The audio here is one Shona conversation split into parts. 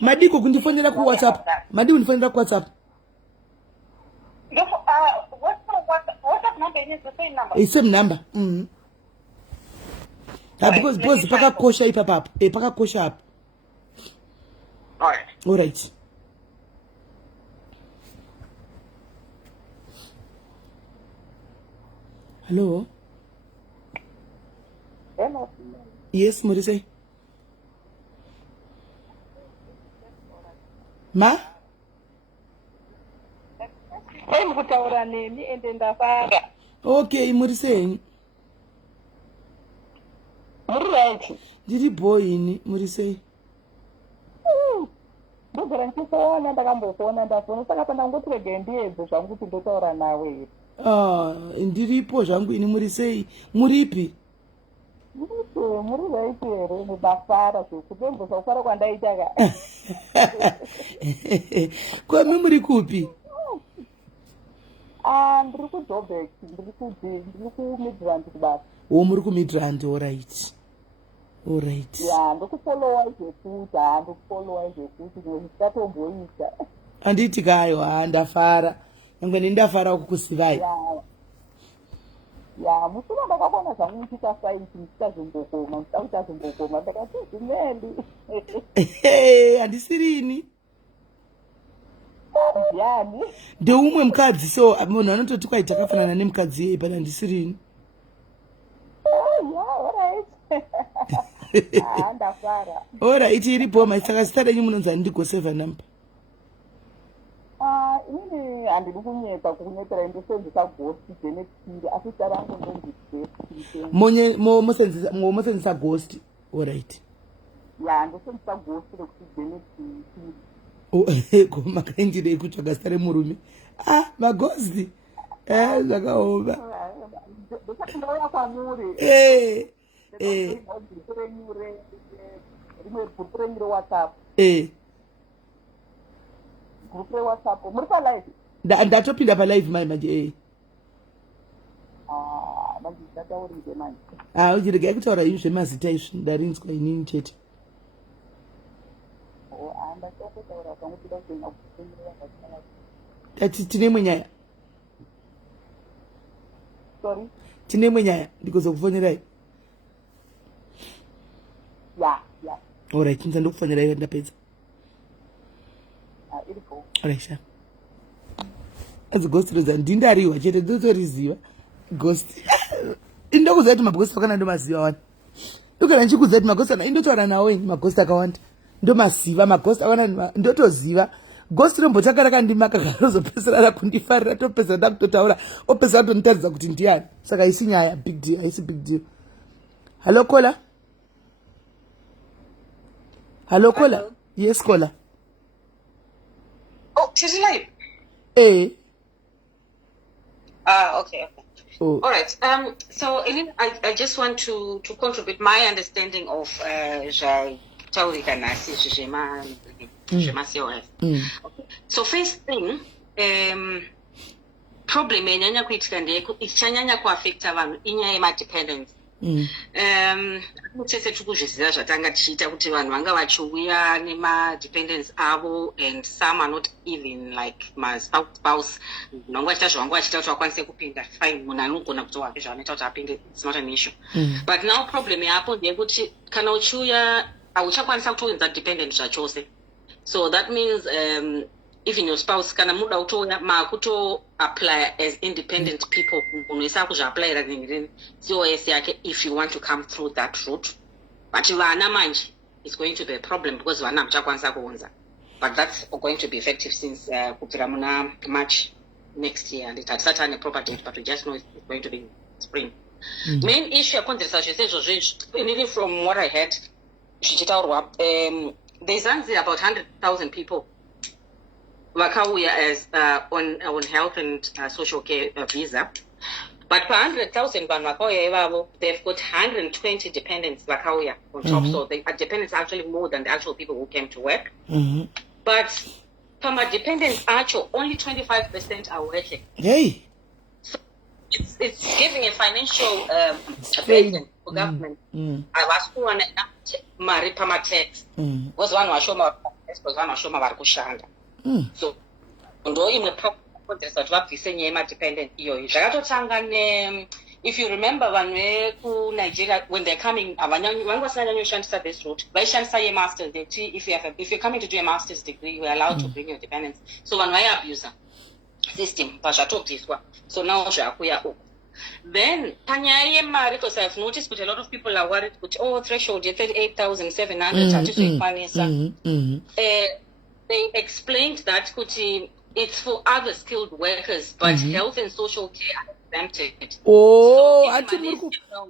Madiko kundifonera ku WhatsApp. Madiko kundifonera ku WhatsApp. WhatsApp number is the same number. It's same number. Because paka kosha ipapa. Paka kosha up. All right. Hello. Hello. Yes, Morise. Ma? Okay, Morise. Right. Did you boy in Morise? Ndiripo zvangu ini muri sei? Muripi? Muri bafara zvekudembosa kufara kwandaita ka. Kwami muri kupi? Ndiri kuJoburg, ndiri kuMidrand kubasa. Oh, muri kuMidrand, all right. All right. Yeah, ndikufollowa zvekuti ndikatomboita. Anditi kayo ndafara. Ngani ndafara kukusivai. Ya, musura ndakabona zvangu ndita saiti nditazombokoma, nditazombokoma ndakati zvimeli. Andisirini. Yani. Ndeumwe mukadzi so munhu anototi kwaita akafanana nemukadzi yeye pana ndisirini. Yeah, all right. Ndafara. All right, iripo masaka sitade nyimunonza ndigoseva number. Ini handiri kunyeka kunyekera ndosenzesa ghost dzenepiri asi tarangu ndondisenzesa mosenzesa ghost. All right. Ya, ndosenzesa ghost rekuti dzenepiri. Makaindire kutsvaga zita remurume. Maghost. Zvakaoma. Ndosakundauya kwamuri. Rimwe bhuku renyu reWhatsApp. Group reWhatsApp. Muri palive? Ndatopinda palive manje. Manje ndataurire manje. Uchiregai kutaura izvi zvemazita izvi ndarinzwa inini chete. Ndatotaura zvangu kuda kuenda kufundira zvakanyanya. Tati tine mwenyaya. Sorry. Tine mwenyaya ndikuzokufonerai. Yeah. All right, ndikufonerai ndapedza. Iripo. All right, sha. Ghost roza ndindariwa chete ndotoriziva. Ghost. Indokuziva kuti maghost akana ndomaziva wani. Ndokana ndichikuziva kuti maghost akana indotaura nawo maghost akawanda. Ndomaziva maghost akana ndotoziva. Ghost rombotaka rakandimaka karozopesera rakundifarira topesera ndakutotaura opesera tonitaridza kuti ndiani. Saka isi nyaya big deal, isi big deal. Hello caller. Hello caller. Yes caller. Oh, she's live. Okay. Oh. All right. So Elin, I just want to contribute my understanding of Taurika Nasi Shema COF. Okay. So first thing, problem enyanya kuitika ndeko ichanyanya kuaffecta vanhu inyaya yemadependence. Kutese tikuzviziva zvatanga tichiita kuti vanhu vanga vachiuya nemadependence avo and some are not even like my spouse nongo achita zvangu achita kuti vakwanise kupinda fine munhu anogona kutowa zvavanoita kuti apinde it's not an issue. But now problem yapo ndeyekuti kana uchiuya hauchakwanisa kutounza dependent zvachose. So that means even your spouse kana muda utouya makuto apply as independent people unoisa kuzviapplyira COS yake if you want to come through that route. But vana manje it's going to be a problem because vana muchakwanisa kuunza. But that's going to be effective since kubvira muna March next year, and it had started a proper date, but we just know it's going to be spring. Main issue yakonzeresa zvese izvozvo from what I heard zvichitaurwa there's about 100,000 people vakauya as on health and social care visa, but per 100,000 vanhu vakauya ivavo they've got 120 dependents vakauya on top. So the dependents are actually more than the actual people who came to work. But from a dependents actual only 25% are working. Hey, so it's giving a financial burden kugovernment havasi kuwana mari pamatax because vanhu vashoma because vanhu vashoma vari kushanda so ndo imwe pakonzeresa kuti vabvise nyaya yemadependent iyoyo zvakatotanga if you remember vanhu vekunigeria when they're coming vanhu vasinganyanyoshandisa this route vaishandisa yemasters if you're coming to do a master's degree you're allowed to bring your dependents so vanhu vaiabusa system pazvatobviswa so now zvakuya uku then panyaya yemari because I've noticed that a lot of people are worried kuti threshold ye38,700 hatizoikwanisa they explained that kuti it's for other skilled workers but health and social care are exempted. Ati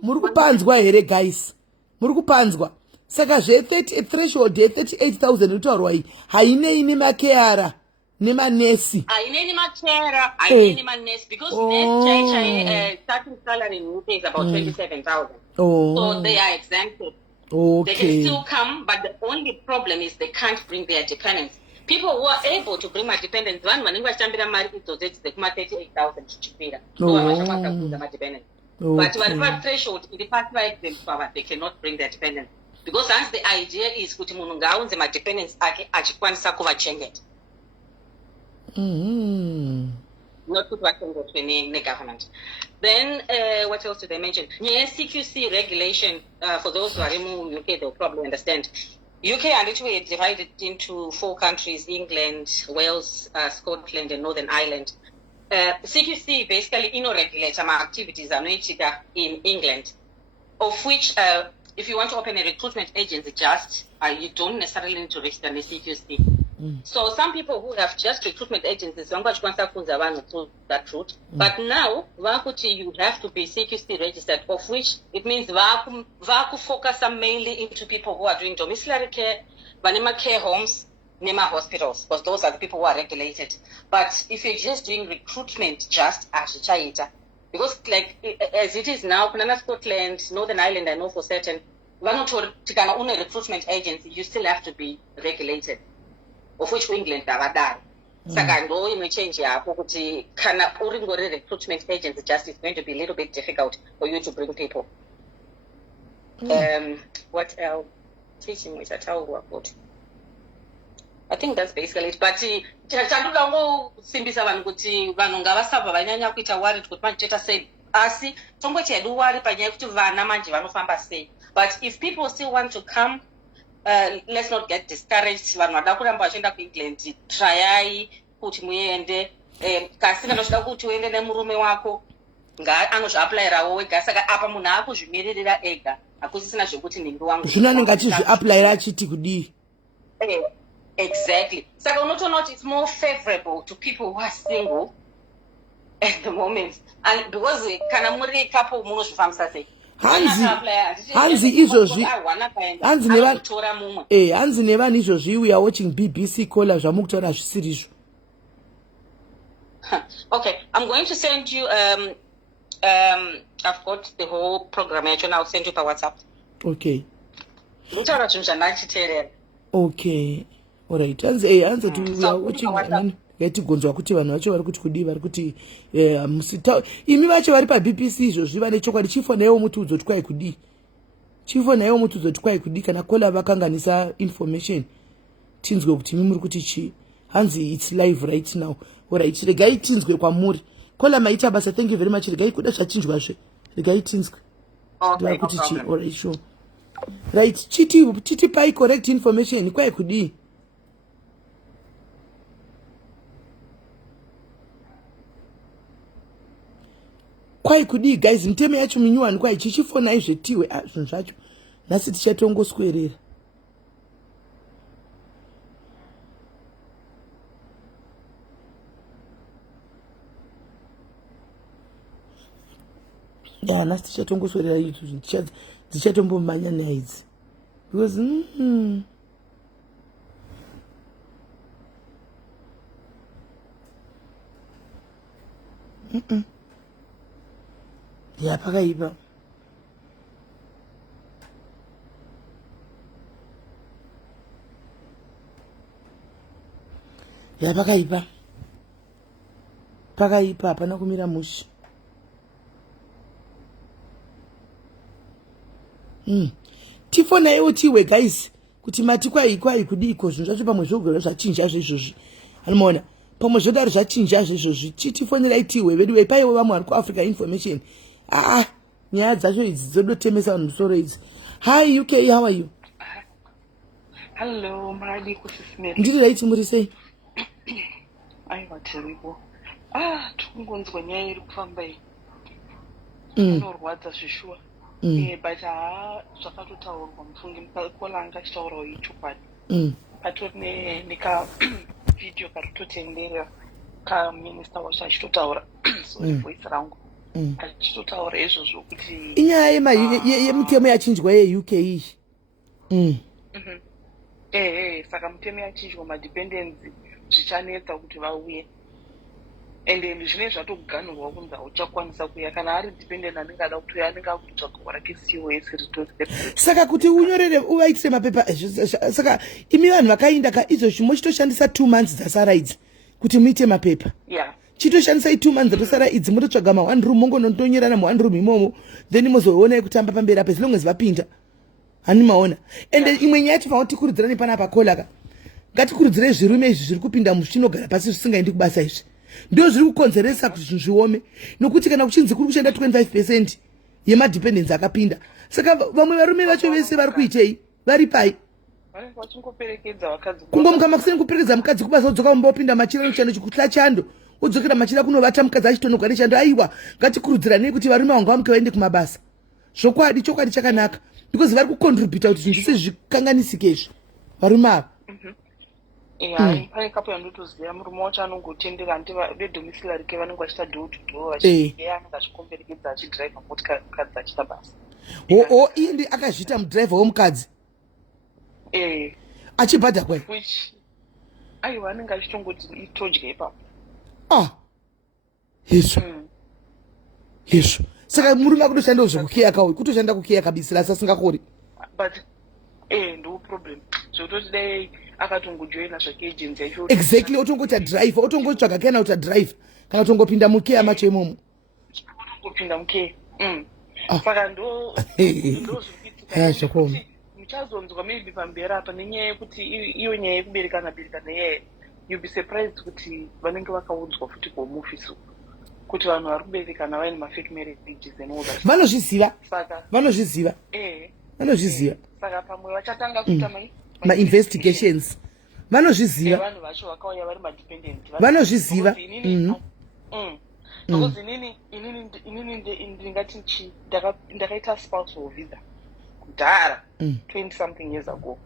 muri kupanzwa here guys, muri kupanzwa. Saka threshold ye38,000 utaurwa iyi hainei nemakeara nemanesi. Hainei makera, hainei manesi because net starting salary in UK is about 27,000. So they are exempted. They can still come, but the only problem is they can't bring their dependents. People who are able to bring my dependents, one vanenge vachitambira mari idzo dzekuma 38,000 zvichipera ndo vanhu vachakwanisa madependents. But vari pathreshold iri pasi vaexemptwa they cannot bring their dependents because once the idea is kuti munhu ngaaunze madependents ake achikwanisa kuvachengeta not kuti vachengetwe negovernment. Then what else did they mention? Yes, CQC regulation for those who are in UK they'll probably understand. UK and literally divided into 4 countries: England, Wales, Scotland, and Northern Ireland. CQC basically regulate some activities in England, of which if you want to open a recruitment agency, you don't necessarily need to register in the CQC. So some people who have just recruitment agencies through that route, but now you have to be CQC registered, of which it means Vaku focus mainly into people who are doing domiciliary care, Vanema care homes, Nema hospitals, because those are the people who are regulated. But if you're just doing recruitment, because like as it is now, Scotland, Northern Ireland, I know for certain, to own a recruitment agency, you still have to be regulated. Of which England avadaro. Saka ndo imechange yapo kuti kana uri ngori recruitment agency just is going to be a little bit difficult for you to bring people. What else? Teaching which ataurwa futhi. I think that's basically it. But chanduka ngosimbisa vanhu kuti vanhu ngavasabva vanyanya kuita worried kuti mancheta sei. Asi tongo chedu worry panyaya kuti vana manje vanofamba sei. But if people still want to come, let's not get discouraged. Vanhu vada kuramba vachienda kuEngland, tryai kuti muende. Kasina nochida kuti uende nemurume wako, anozviaplayirawo wega. Saka apa munhu akuzvimiririra ega, hakusisina zvekuti ningi wangu. Zvino anenge achizviaplayira achiti kudii? Exactly. Saka unotoona kuti it's more favorable to people who are single at the moment, and because kana muri couple munozvifambisa sei. Hanzi izvozvi hanzi nevanhu izvozvi we are watching BBC caller zvamukutaura zvisiri izvo. Okay, I'm going to send you I've got the whole program actually. I'll send you by WhatsApp. Okay. Mutaura zvinhu zvandachiteerera. Okay. All right. Hanzi we are watching yatigonzwa kuti vanhu vacho vari kuti kudii vari kuti imi vacho vari paBBC izvozvi vane chokwadi. Chifonaiwo muti udzoti kwai kudii, chifonaiwo muti udzoti kwai kudii kana kola vakanganisa information tinzwe kuti imi muri kuti chii. Hanzi it's live right now. Alright, regai tinzwe kwamuri kola maita basa. Thank you very much. Regai kuda zvachinjwazve, regai tinzwe vari kuti chii. Alright, sure. Right, chiti pai correct information kwai kudii. Kwai kudii guys, mteme yacho minyuwani kwai chichifona izvetiwe zvinhu zvacho nhasi tichatongoswerera. Nhasi tichatongoswerera izvi tichatombomanya naidzi because pakaipa. Pakaipa hapana kumira mushe. tifonaiwo tiwe guys kuti mati kwai kudiko zvinhu zvacho pamwe zvogara zvachinja zvezvozvi anomaona pamwe zvodaro zvachinja zvezvozvi chitifonerai tiwe vedu vepaiwo vamwe vari kuafrica information nyaya dzacho idzi dzodotemesa vanhu musoro idzi. Hi UK, how are you? Hello, Mali kusismeli. Ndiri raiti muri sei? Aiwa terrible. Tikungonzwa nyaya iri kufamba iyi. Inorwadza zvishuwa. But zvakatotaurwa mufungi mukola anga achitaurawo ichokwadi. Patori neka video karitotenderera kaminista wacho achitotaura sorry voice rangu achitotaura izvozvo kuti inyaya yemutemo yachinjwa yeuk iyi. Saka mutemo yachinjwa madependents zvichanetsa kuti vauye ende zvinenge zvatoganhurwa kunzi hauchakwanisa kuuya kana ari dependent anenge ada kuuya anenge akutsvagawo rake COS return. Saka kuti unyorere uvaitire mapepa saka imi vanhu vakainda kaizvozvi mochitoshandisa 2 months dzasara idzi kuti muite mapepa. Chitoshandisai 2 months dzatosara idzi mototsvaga ma1 room mongonontonyorana ma1 room imomo then mozoonai kutamba pamberi apa as long as vapinda hani maona ende imwe nyaya tifanira tikurudzirani panapa kolaka ngatikurudzirei zvirume izvi zviri kupinda muzvinogara pasi zvisingaendi kubasa izvi ndio zviri kukonzeresa kuti zvinhu zviome nokuti kana kuchinzi kuri kushanda 25% yemadependents akapinda saka vamwe varume vacho vese vari kuitei vari pai kungomuka makuseni kuperekedza mukadzi kubasa udzoka mumbopinda machira nochando chikutla chando udzokera machira kunovata mukadzi achitonogwa nechando aiwa ngatikurudziranei kuti varume vanga vamuke vaende kumabasa zvokwadi chokwadi chakanaka because vari kucontributa kuti zvinhu zvese zvikanganisike izvi varume ava. Pane kapo yandotoziva murume wacho anongotendera anti vedomiciliary care vanenge vachita door to door vachiye anenge achikomberekedza achidhiraivha motikari mukadzi achita basa. Iyi ndi akazviita mudhiraivha womukadzi achibhadha kwai aiwa anenge achitongoti itodya ipapo. Yesu saka murume akutoshandawo zvekukeya kauyi kutoshanda kukeya kabisira asasingakori but ndo problem zvototi dai akatongojoina zvake agency yacho exactly otongoti driver otongotsvaga kana kuti driver kana tongopinda mukeya macho imomo otongopinda mukeya saka ndo zvakoma muchazonzwa maybe pamberi apa nenyaya yekuti iyo nyaya yekuberekana yeye you'll be surprised kuti vanenge vakaunzwa futi kuhomufisi kuti vanhu vari kuberekana vaine mafake marriages and all that vanozviziva saka pamwe vachatanga kuita ma-investigations vanozviziva vanhu vacho vakauya vari madependent vanozviziva because inini ndingati ndakaita spousal visa kudhara 20 something years ago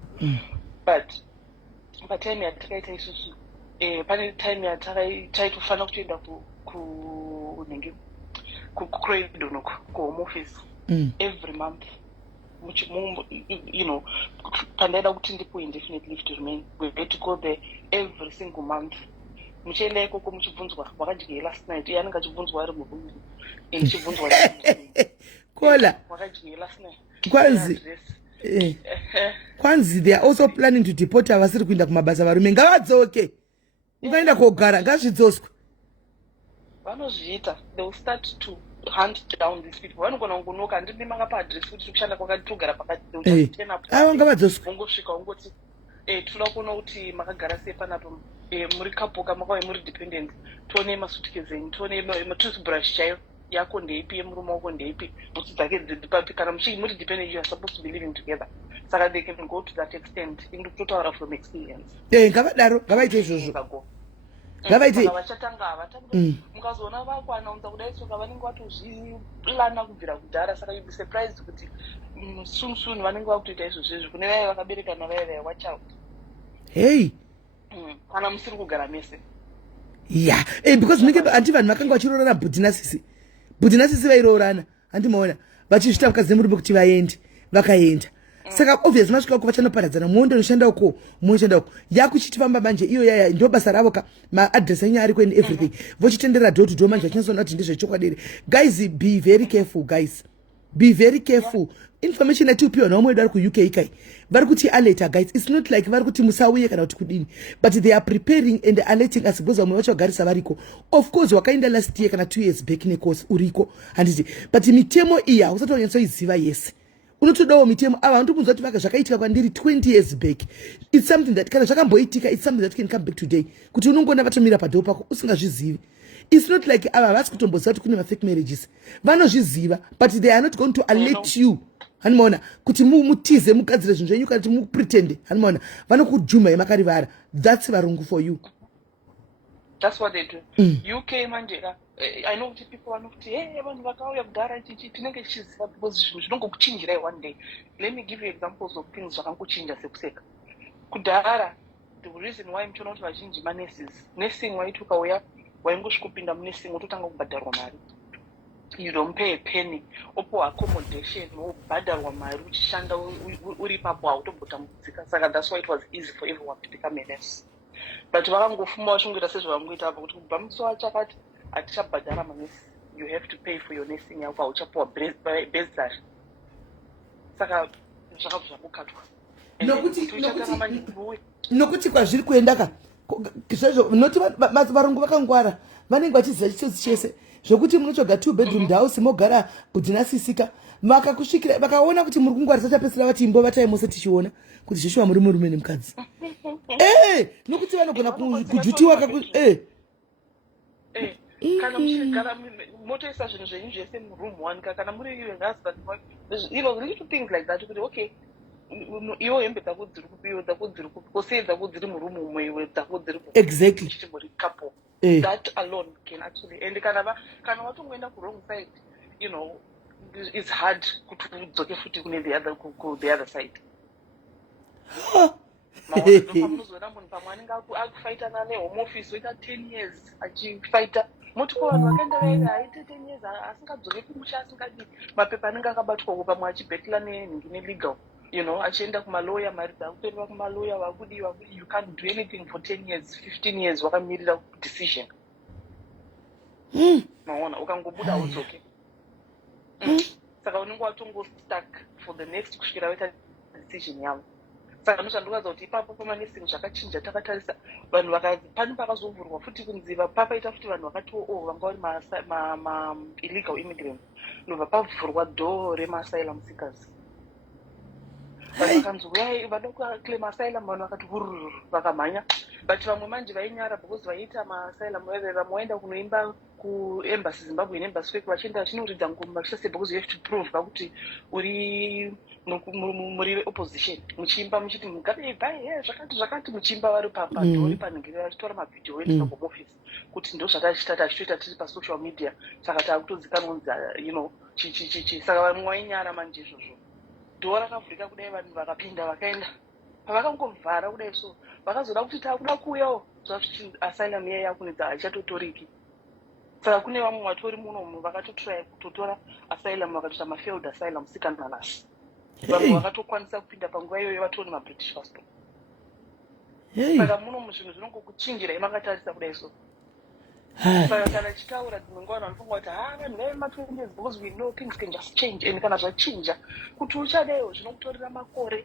but patime yatakaita isusu pane time yataitofanira kutoenda kunenge kucredon kuhome office every month pandaida kuti ndipo indefinite leave to remain we had to go there every single month muchienda ikoko muchibvunzwa wakadyei last night iye anenge achibvunzwa ari murume chibvunzwa kola wakadyei last night kwanzi they are also planning to deport vasiri kuenda kumabasa varume ngavadzoke ukaenda kogara ngazvidzoswe vanozviita they will start to hunt down these people vanogona kungonoka handidi manga paadresi kuti tikushanda kwakati togara pakati aiwa ngavadzoswe ungosvika ungoti toda kuona kuti makagara sei panapo muri kapoka makauya muri dependent tione masutikezi enyu tione matoothbrush chaiyo yako ndeipi yemurume wako ndeipi bhutsu dzake dzipapi kana muri dependent you are supposed to be living together saka they can go to that extent indi kutotaura from experience ngavadaro ngavaite izvozvo ngavaite vachatanga havatangi mukazoona vakuanaunza kudai soka vanenge vatozviplana kubvira kudhara saka you'll be surprised kuti soon vanenge vakutoita izvozvo kune vaya vakaberekana vaya watch out kana musiri kugara mese because nenge handi vanhu vakanga vachiroorana bhudhi nasisi vairoorana handimaona vachizvita vakadzi murume kuti vaende vakaenda saka obviously masvika uko vachanoparadzana muonde unoshanda uko munoshanda uko yakuchitifamba manje iyo yaya ndo basa ravo ka maadresi enyu ari kuend everything vochitendera door to door manje vachinyatsona kuti ndezvechokwadi guys be very careful guys be very careful information yatiupiwa naomwe wedu ari kuuk ikai vari kuti aleta guys it's not like vari kuti musauye kana kuti kudini but they are preparing and alerting us because vamwe vacho vagarisa variko of course wakaenda last year kana 2 years back necourse uriko handiti but mitemo iyi hausati wanyatsoiziva yese unotodawo mitemo ava vanotobvunza kuti vaka zvakaitika kwandiri 20 years back. It's something that kana zvakamboitika, it's something that can come back today kuti unongona vatomira padoo pako usingazvizivi. It's not like ava havasi kutomboziva kuti kune mafake marriages, vanozviziva but they are not going to alert you. Hanimaona kuti mutize mugadzire zvinhu zvenyu kana kuti mupretende. Hanimaona vanokujumai makarivara. That's varungu for you. That's what they do. UK manjera. I know people are not vanhu vakauya kudhara tinenge tichiziva because zvinhu zvinongokuchinjirai one day. Let me give you examples of things zvakangokuchinja sekuseka. Kudhara, the reason why muchiona kuti vazhinji manurses, nursing waiti ukauya waingosvikopinda munursing wototanga kubhadharwa mari. You don't pay a penny. Opo accommodation, wobhadharwa mari uchishanda uri ipapo hautombotambudzika. Saka that's why it was easy for everyone to become a nurse. But vakangofuma vachongoita sezvavangoita apa kuti kubva musi chakati hatichabhadhara manesi, you have to pay for your nursing yako, hauchapuwa bezari. Saka zvakabva zvakukatwa. Nokuti kwazviri kuendaka zvezvo noti varungu vakangwara vanenge vachiziva chitodzi chese zvokuti munotsvaga 2 bedroom house mogara budhinasisika vakakusvikira vakaona kuti muri kungwarisa chapesera vati imbo vatai mose tichiona kuti zveshuwa muri murume nemukadzi. Nokuti vanogona kujutiwa kana muchigara motoisa zvinhu zvenyu zvese muroom 1 kana muri iwe husband little things like that kuti okay iwo hembe dzako dziri kupiwa dzako dziri kose dzako dziri muroom umwe iwe dzako dziri exactly muri couple. That alone can actually and kana watongoenda ku wrong side, you know, it's hard kuti udzoke futi kune the other side. Maonozoona munhu pamwe anenge akufaitana nehome office oita 10 years achifaita moti ko vanhu vakaenda vaida aite 10 years asingadzoke kumusha asingadi mapepa anenge akabatwawo pamwe achibhekila nenhingi nelegal, you know, achienda kumalawyer mari dzakuperera kumalawyer wakudi you can't do anything for 10 years 15 years wakamirira decision. Maona ukangobuda udzoke. Saka unenge watongostuck for the next kusvikira waita decision yavo. Saka nozvandokaza kuti ipapo pamanesing zvakachinja takatarisa vanhu pani pakazovhurwa futi kunziva papaita futi vanhu vakati vanga vari illegal immigrants nobva pavhurwa dhoo remasylum seekers. Vanhu vakanzi uyai vada kuclaim asylum, vanhu vakati hururu vakamhanya, but vamwe manje vainyara because vaiita maasylum vamwe vaenda kunoimba kuembassy Zimbabwe neembassy kweko vachienda vachinoridza ngoma vachise because you have to prove kuti uri muri opposition muchimba muchiti mugabe bye zvakati muchimba vari padhori panhingirira vachitora mavhidhiyo wetuka home office kuti ndo zvatachita tachitoita tiri pasocial media saka takutozikanwa you know saka vamwe vainyara manje izvozvo dhoo rakavhurika kudai vanhu vakapinda vakaenda pavakangovhara kudai so vakazoda kuti takuda kuuyawo zvazviti asylum iya yakunidza haichatotoriki. Saka kune vamwe vatori munomu vakatotora kutotora asylum vakatoita mafailed asylum seekers. Vamwe vakatokwanisa kupinda panguva iyoyo vatori mabritish passport. Saka munomu zvinhu zvinongokuchinjira imakatarisa kudai so. Saka kana chitaura dzimwe nguva vanofunga kuti vanhu vaima-20 years because we know things can just change and kana zvachinja kuti uchadaiwo zvinokutorera makore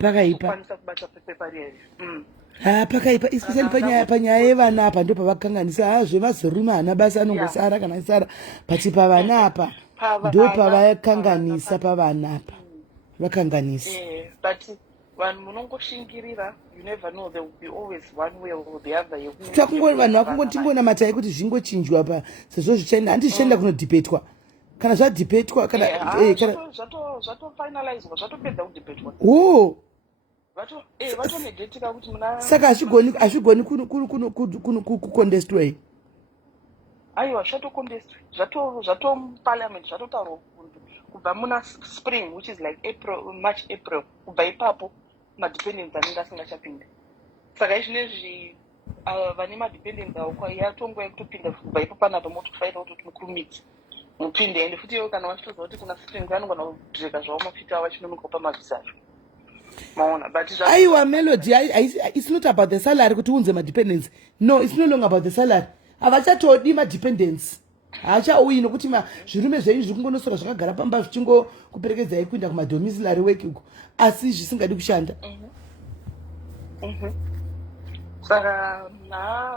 pakaipa kukwanisa kubata pepa riyeri. Pakaipa especially panyaya yevana apa ndo pavakanganisa zvevazorume hana basa anongosara kana isara but pavana apa ndo pavakanganisa pavana apa vakanganisa. But vanhu munongoshingirira, you never know, there will be always one way or the other. Takungoni vanhu vakungotimbona matai kuti zvingochinjwa pa sezvo zvichaenda handizvichaenda kunodhibhetwa kana zvadhibhetwa kana zvatofinalizwa zvatopedza kudhibhetwa. Vatonedhetika kuti saka hazvigoni kucontestwa iyi. Aiwa zvatocontestwa zvatoparliament zvatotaurwa kubva muna spring which is like March April kubva ipapo madependents anenge asingachapindi. Saka izvinezvi vane madependents avo yatongo yakutopinda kubva ipo panapa motokufaira kuti mukurumidzi mupinde ende futi iwo kana vachitoziva kuti kuna spring vanogona kudhireka zvavo mafita avo vachinonoka pamavhisa acho. Maona but aiwa Melody, it's not about the salary kuti unze madependents. No, it's no longer about the salary. Havachatodi madependents. Hachauyi nokuti zvirume zvenyu zviri kungonosora zvakagara pamba zvichingokuperekedzai kuenda kumadomiciliary work uko asi zvisingadi kushanda. Saka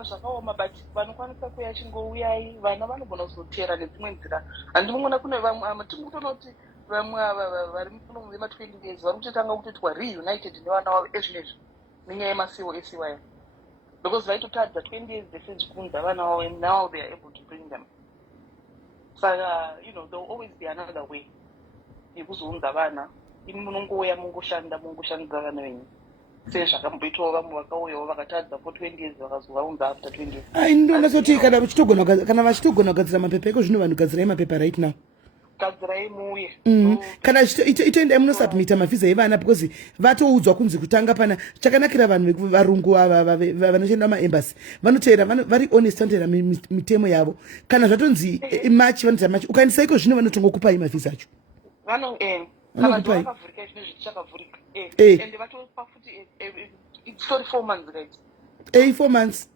zvakaoma but vanokwanisa kuuya chingouyai vana vanogona kuzotera nedzimwe nzira. Handimona kune vamwe tirikutoona kuti vamwe vari mufuno vema-20 years vari kutotanga kutoitwa reunited nevana vavo ezvinezvi nenyaya yemasiwo esiwaya because vaitotadza 20 years desezvikunza vana vavo and now they are able to bring them. Saka there will always be another way yekuzounza vana. Imi munongouya mungoshandidza vana venyu sezvakamboitawo vamwe vakauyawo vakatadza for 20 years vakazovaunza after 20 years. Ndinoona soti kana vachitogona kugadzira mapepa iko zvino vanhu gadzirai mapepa right now. Gadzirai muuye. Kana itoendai munosubmita mavhiza evana because vatoudzwa kunzi kutanga pana chakanakira vanhu varungu ava vanoshanda maembassy vanoteera vari honest vanoteera mitemo yavo. Kana zvatonzi March vanoteera March ukaendisa iko zvino vanotongokupai mavhiza acho. Vanokupai. Vakavhurika izvinezvi zvichakavhurika. And vatopa futi it's 4 months right. 4 months.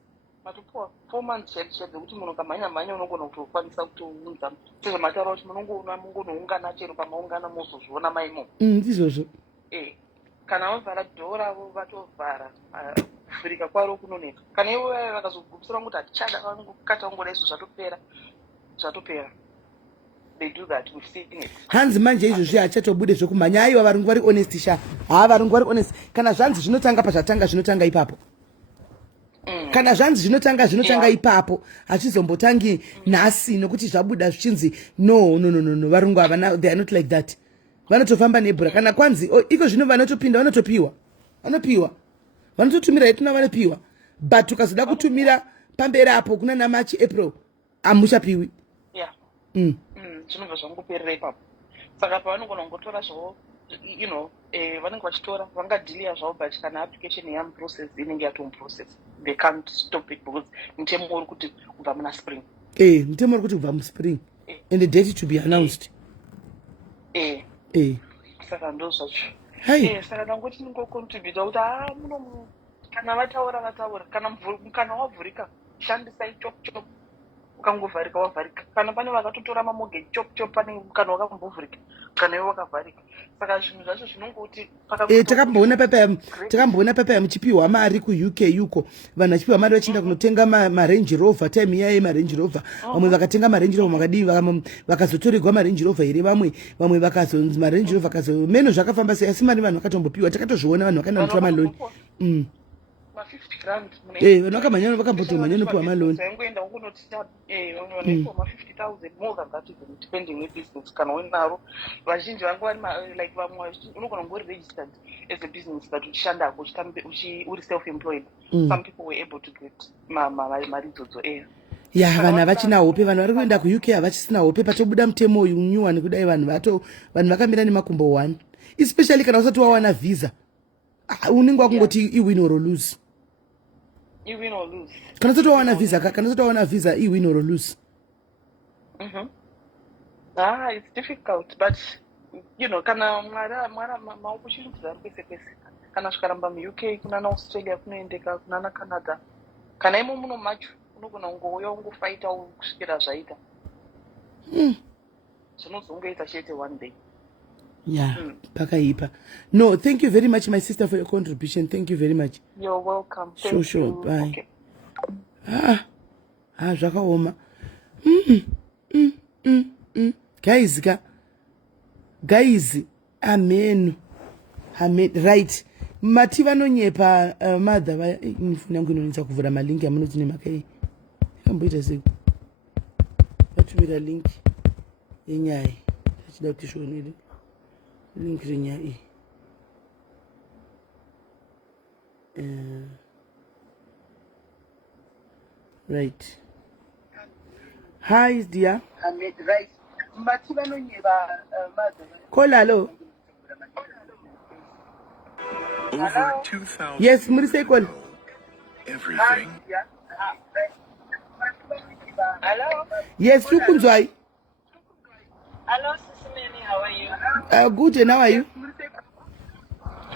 Matopuwa 4 months zvekuti munhu kamhanya unogona kutokwanisa kutounza sezvamataura kuti mungonoungana chero pamaungana mozozviona maimo. Ndizvozvo. Kana vavhara dhoo ravo vatovhara kuvhurika kwaro kunoneka. Kana ivo vakazogumisira kuti hatichada kukata ngora izvo zvatopera. They do that, we've seen it. Hanzi manje izvozvi hachatobude zvokumhanya. Aiwa varungu vari honest sha. Varungu vari honest. Kana zvanzi zvinotanga pazvatanga zvinotanga ipapo. Kana zvanzi zvinotanga ipapo hachizombotangi nhasi nokuti zvabuda zvichinzi no varungu ava they are not like that. Vanotofamba nebhura kana kwanzi iko zvino vanotopinda vanopiwa vanototumira yetina vanopiwa but ukazoda kutumira pamberi apo kuna naMarch April hamuchapiwi. Zvinobva zvangoperera ipapo. Saka pavanogona kungotora zvavo vanenge vachitora vangadhiliya zvavo but kana application yamuprocess inenge yatomuprocess they can't stop it because mutemo uri kuti kubva muna spring. Mutemo uri kuti kubva muspring and the date to be announced. Saka ndo zvacho. Saka ndangoti ningocontribute kuti kana vataura kana wavhurika shandisai chop ukangovharika wavharika. Kana pane vakatotora mamoge chop pane kana wakambovhurika kana iwe wakavharika. Saka zvinhu zvacho zvinongoti takamboona pepa yamuchipiwa mari kuUK yuko vanhu vachipiwa mari vachienda kunotenga marange rover time iya yemarange rover. Vamwe vakatenga marange rover makadii vakazotorerwa marange rover here vamwe vakazonzi marange rover vakazomeno zvakafamba sei asi mari vanhu vakatombopiwa takatozviona vanhu vakaenda kutora maloni. ma50 vanhu vakamhanya vakambotomhanya nopiwa maloni. Saingoenda ungonotita ma 50,000 more than that even depending on business kana unaro. Vazhinji vangu vari like vamwe unogona ngori registered as a business but uchishandako uri self employed. Some people were able to get mari idzodzo. Vanhu havachina hope. Vanhu vari kuenda kuUK havachisina hope. Patobuda mutemo uyu nyuwani kudai vanhu vakamira nemakumbo 1 especially kana usati wawana visa unenge wakungoti iwin or lose. Kana usati wawana visa iwin or lose. It's difficult but kana mwara maopportunities ari pese pese. Kana zvikaramba muUK kuna naAustralia kunoendeka kuna naCanada. Kana imo muno macho unogona kungouya ungofaita kusvikira zvaita. Zvinozongoita chete one day. Pakaipa. No, thank you very much my sister for your contribution. Thank you very much. You're welcome. Sure. Bye. Okay. Zvakaoma. Guys, amen. Right. Mati vanonyepa madha nifuna yangu inonisa kuvura malinki amunoti nemakai. Kamboita sei. Vatumira link yenyaya. Chida kuti shonere. Link yenyaya. Right. Hi, dear. Right. Mati vanonyepa madha. Hello. Over 2,000. Yes, Murise call. Everything. Hello. Yes, Inzwai. Hello, SIS MELLY, how are you? Good, and how are you?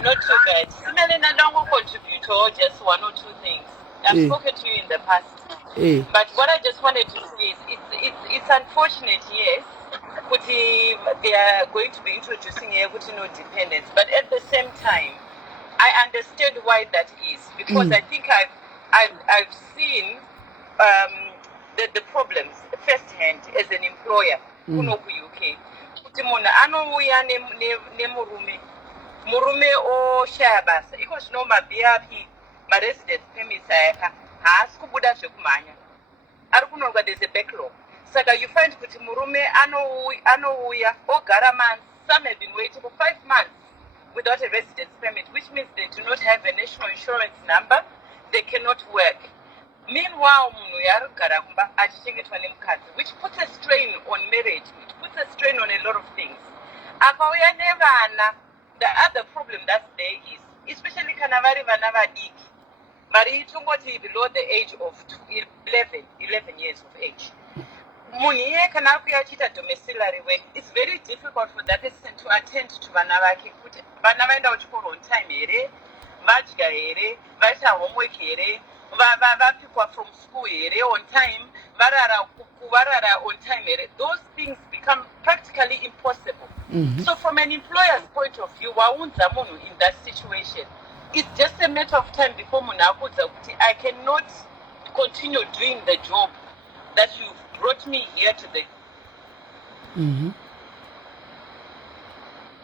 Not too bad. SIS MELLY, I don't contribute or just one or two things. I've spoken to you in the past. But what I just wanted to say is it's unfortunate, yes, but they are going to be introducing no dependence. But at the same time, I understand why that is because I think I've seen the problems firsthand as an employer who know UK. kuti munhu anouya nemurume murume oshaya basa iko zvino maBRP maresidence permits ayaka haasi kubuda zvekumhanya ari kunonga there's a backlog saka you find kuti murume anouya ogara months. Some have been waiting for 5 months without a residence permit, which means they do not have a national insurance number. They cannot work. Meanwhile, which puts a strain on marriage, which puts a strain on a lot of things. The other problem that's there is, especially kanavari vana vadiki, vari below the age of 11 years of age. Domiciliary work, it's very difficult for that person to attend to vana vake kuti vana vaenda kuchikoro on time here, vadya here, vaita homework here, vapikwa from school here on time, varara on time here. Those things become practically impossible. So from an employer's point of view, waunza munhu in that situation, it's just a matter of time before munhu akudza kuti I cannot continue doing the job that you've brought me here today.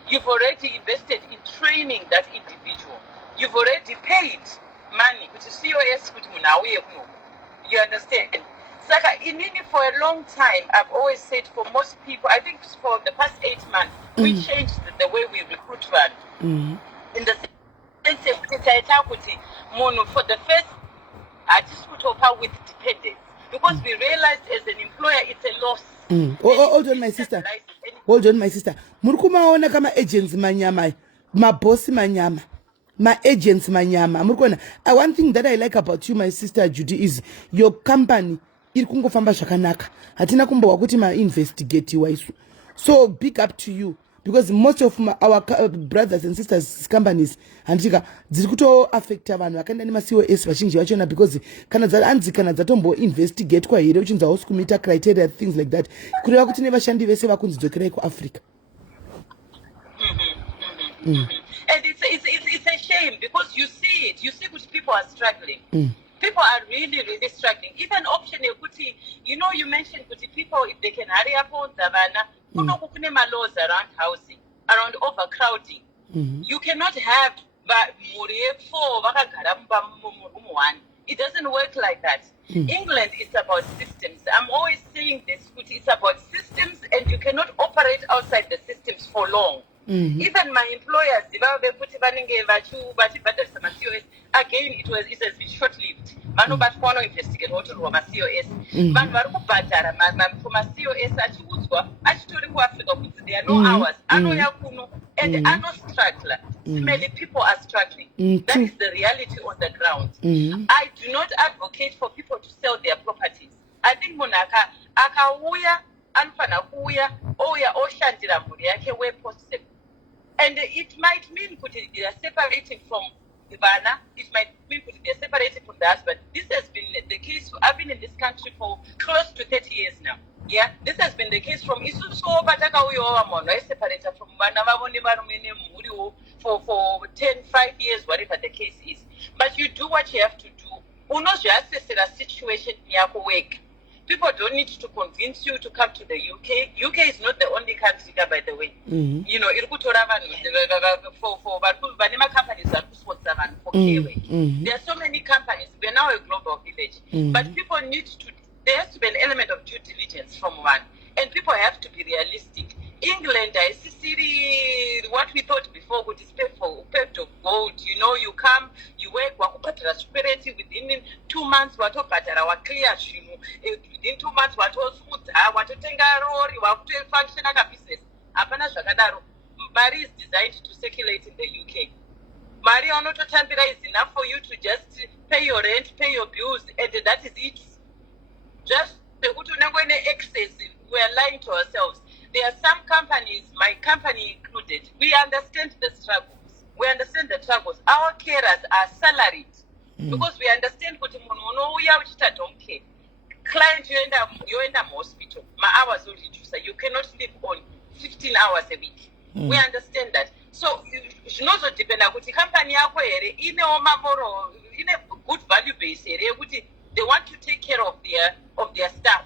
You've already invested in training that individual. You've already paid money. You understand? Saka, for a long time, I've always said for most people, I think for the past 8 months, we changed the way we recruit one. In the sense of for the first, I just put up with dependence. Because we realized as an employer, it's a loss. Hold on, my sister. Hold on, my sister. Murkumaona kama agents manyama, my boss manyama, my agents manyama. Murkuona. One thing that I like about you, my sister Judy, is your company. Irikungo famba shakanaka. Hatina kumbo wakuti ma investigate waisu. So big up to you. Because most of our brothers and sisters companies andika dziri kuto affect vanhu vakaenda nema COS vachinji vachona because kana dzatombo investigate kwa here uchinza hosi kumita criteria things like that kureva kuti nevashandi vese vakunzidzokerai kuAfrica. And it's a shame because you see that people are struggling. People are really, really struggling. Even option you know, you mentioned people, if they can hurry up on Zavana, laws around housing, around overcrowding. You cannot have it doesn't work like that. England is about systems. I'm always saying this, it's about systems, and you cannot operate outside the systems for long. Even my employers, again, it has been short-lived. Manu but one investigate what to my COS. Man Maruko Batara, from my COS, actually Africa, there are no hours. Ano Yakuno, and ano struggler. Many people are struggling. That is the reality on the ground. I do not advocate for people to sell their properties. I think Monaka, Akawuya, Anfanakuya, Oya, Oshandira Muriake, where possible. And it might mean they are separating from Ivana, it might mean they are separating from the husband. This has been the case. I've been in this country for close to 30 years now. Yeah, this has been the case from Isuso Bataka Uyoamon, I separated from Manavavoni for 5 years, whatever the case is. But you do what you have to do. Uno just assess a situation yako wake. People don't need to convince you to come to the UK. UK is not the only country, by the way. You know, for Banima companies that for Kiwi. There are so many companies. We're now a global village. But people there has to be an element of due diligence from one. And people have to be realistic. England, I see what we thought before would is paid of gold. You know, you come, you work, within 2 months, what clear within 2 months, what function business. Mari is designed to circulate in the UK. Mari is enough for you to just pay your rent, pay your bills, and that is it. Just the excess, we are lying to ourselves. There are some companies, my company included, we understand the struggles. We understand the struggles. Our carers are salaried because we understand what don't care. Client, you end up hospital. My hours will reduce. You cannot live on 15 hours a week. We understand that. So you also depend on the company in a good value base area. They want to take care of their staff.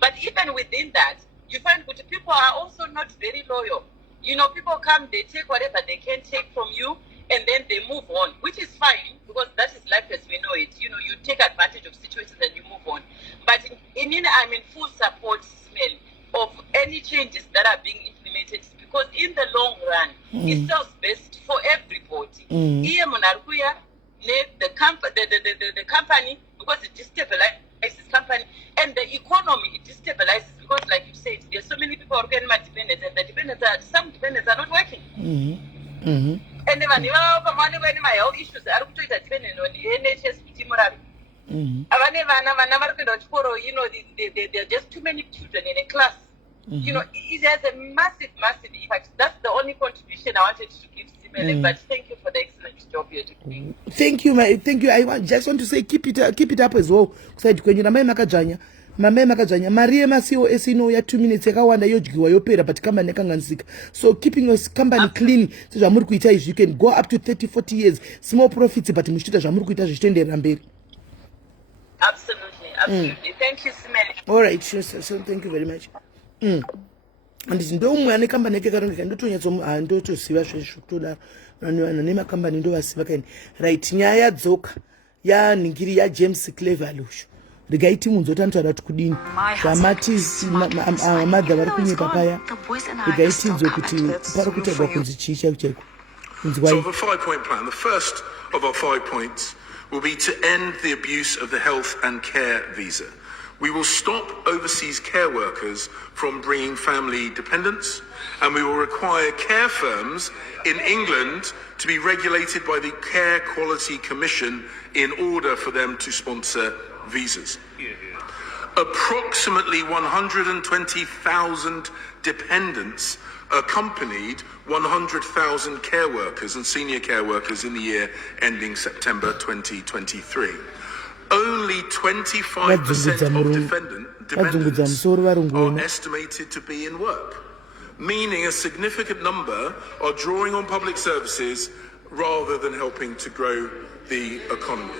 But even within that, you find that people are also not very loyal. You know, people come, they take whatever they can take from you, and then they move on, which is fine, because that is life as we know it. You know, you take advantage of situations and you move on. But I'm in full support, Smell, of any changes that are being implemented, because in the long run, it sells best for everybody. The company, because it destabilizes company, and the economy, it destabilizes, because like you said, there's so many people who are getting dependent, and some dependents are not working. And when my health issues are dependent on the NHS, you know, there are just too many children in a class. You know, it has a massive impact. That's the only contribution I wanted to give, Simele. But thank you for the excellent job you're doing. Thank you. I just want to say keep it up as well. Maria Masio esino ya 2 minutes yakawanda yodyiwa yopera but kamba nekangansika. So keeping your company clean, so zvamuri kuita izvi, you can go up to 30-40 years, small profits, but muchita zvamuri kuita zvichitendera mberi. Absolutely. Thank you, Simele. All right, sure, so thank you very much. And ndo umwe company karonga ndotosiva zvezvo kutoda vanhu nemakambani ndovasiva kaini. Right, nyaya dzoka yaningiri yaJames Clever lusho regaiti munzotantaura kuti kudini vamati madha vari kunyepa paya regaitinzwe kuti pari kutegwa kunzi chii chaiko Inzwai. So the 5-point plan, the first of our 5 points will be to end the abuse of the health and care visa. We will stop overseas care workers from bringing family dependents, and we will require care firms in England to be regulated by the Care Quality Commission in order for them to sponsor visas. Approximately 120,000 dependents accompanied 100,000 care workers and senior care workers in the year ending September 2023. Only 25% of dependents are estimated to be in work, meaning a significant number are drawing on public services rather than helping to grow the economy.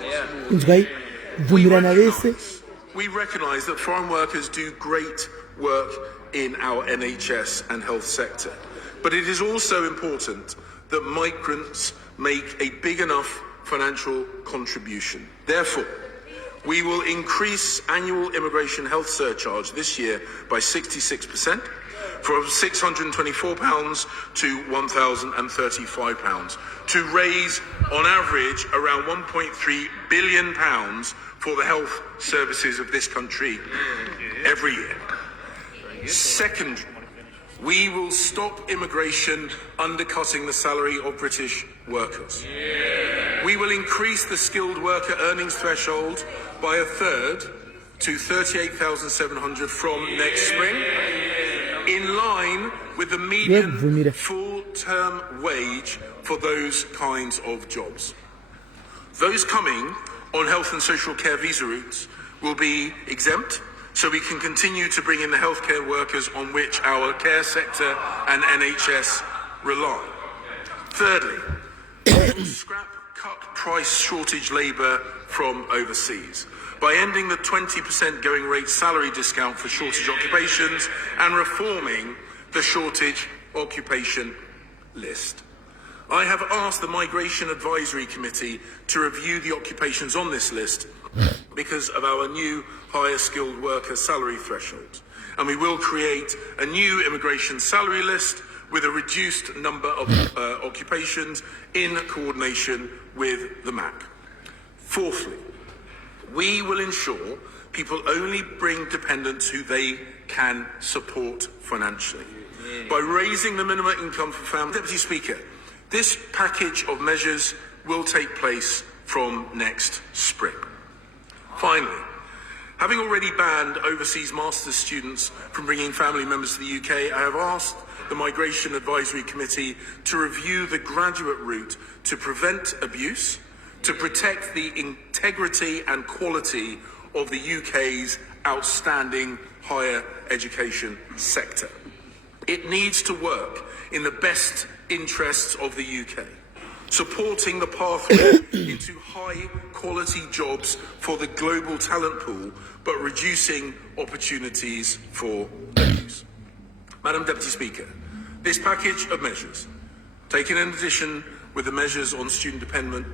We recognise that foreign workers do great work in our NHS and health sector, but it is also important that migrants make a big enough financial contribution. Therefore, we will increase annual immigration health surcharge this year by 66%, from £624 to £1,035, to raise on average around £1.3 billion for the health services of this country every year. Second, we will stop immigration undercutting the salary of British workers. We will increase the skilled worker earnings threshold by a third to 38,700 from next spring, in line with the median full-term wage for those kinds of jobs. Those coming on health and social care visa routes will be exempt, so we can continue to bring in the healthcare workers on which our care sector and NHS rely. Thirdly, we will scrap cut price shortage labour from overseas by ending the 20% going rate salary discount for shortage occupations and reforming the shortage occupation list. I have asked the Migration Advisory Committee to review the occupations on this list because of our new higher skilled worker salary threshold, and we will create a new immigration salary list with a reduced number of occupations in coordination with the MAC. Fourthly, we will ensure people only bring dependents who they can support financially by raising the minimum income for families. Deputy Speaker, this package of measures will take place from next spring. Finally, having already banned overseas master's students from bringing family members to the UK, I have asked the Migration Advisory Committee to review the graduate route to prevent abuse, to protect the integrity and quality of the UK's outstanding higher education sector. It needs to work in the best interests of the UK, supporting the pathway into high-quality jobs for the global talent pool, but reducing opportunities for abuse. Madam Deputy Speaker, this package of measures, taken in addition with the measures on student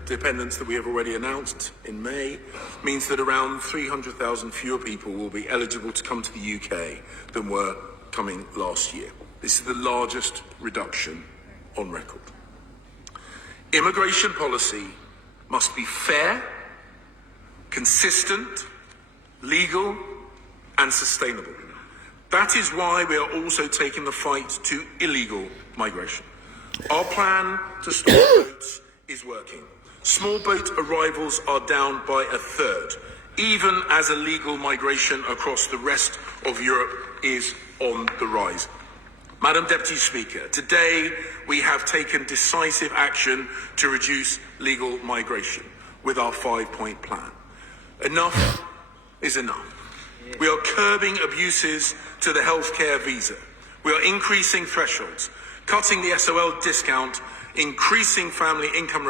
dependence that we have already announced in May, means that around 300,000 fewer people will be eligible to come to the UK than were coming last year. This is the largest reduction on record. Immigration policy must be fair, consistent, legal, and sustainable. That is why we are also taking the fight to illegal migration. Our plan to stop boats is working. Small boat arrivals are down by a third, even as illegal migration across the rest of Europe is on the rise. Madam Deputy Speaker, today we have taken decisive action to reduce legal migration with our 5-point plan. Enough is enough. We are curbing abuses to the healthcare visa. We are increasing thresholds, cutting the SOL discount, increasing family income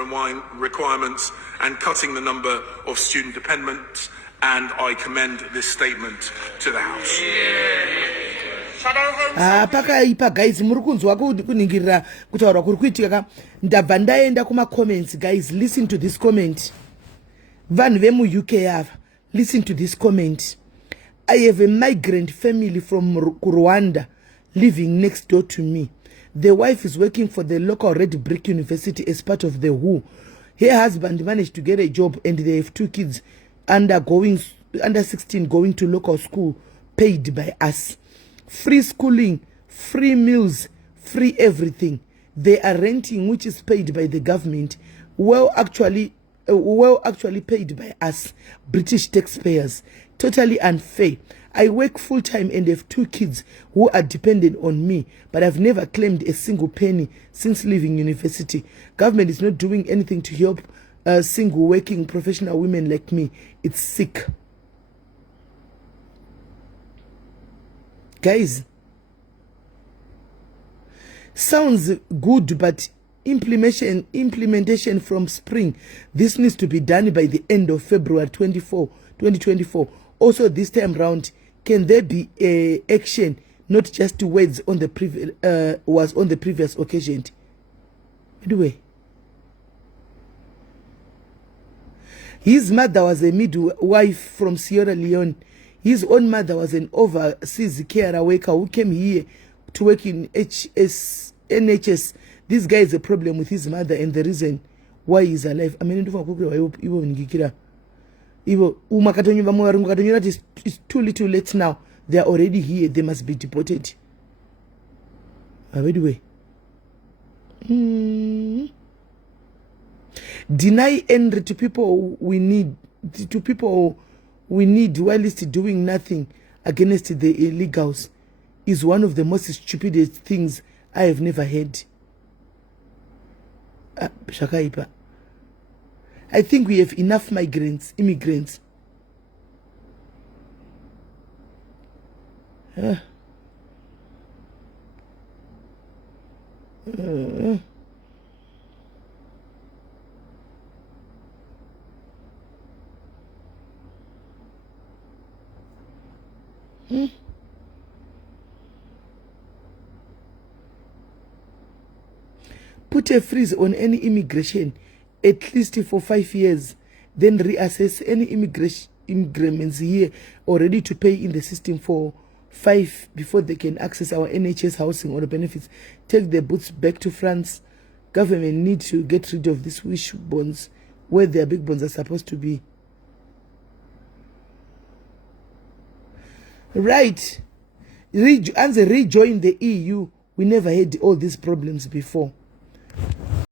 requirements, and cutting the number of student dependents. And I commend this statement to the House. Pakaipa guys, muri kunzwa kuningirira kutaura kuri kuitika ndabva ndaenda kuma comments. Guys, listen to this comment. Vanhu vemu UK ava, listen to this comment. I have a migrant family from Rwanda living next door to me. The wife is working for the local Red Brick University as part of the WHO. Her husband managed to get a job and they have 2 kids under 16 going to local school paid by us. Free schooling, free meals, free everything. They are renting, which is paid by the government. Well, actually paid by us, British taxpayers. Totally unfair. I work full-time and have 2 kids who are dependent on me, but I've never claimed a single penny since leaving university. Government is not doing anything to help single working professional women like me. It's sick. Guys, sounds good, but implementation from spring. This needs to be done by the end of February 2024. Also, this time round, can there be action, not just words on the previous occasion? Anyway, his mother was a midwife from Sierra Leone. His own mother was an overseas care worker who came here to work in NHS. This guy is a problem with his mother and the reason why he's alive. I mean, it's too little late now. They are already here. They must be deported. By the way, deny entry to people we need, while it's doing nothing against the illegals is one of the most stupidest things I have never heard. Shakaipa. I think we have enough immigrants. Put a freeze on any immigration, at least for 5 years, then reassess any immigrants here already to pay in the system for 5 before they can access our NHS housing or benefits. Take their boots back to France. Government needs to get rid of these wish bonds where their big bonds are supposed to be. Right. As they rejoin the EU, we never had all these problems before.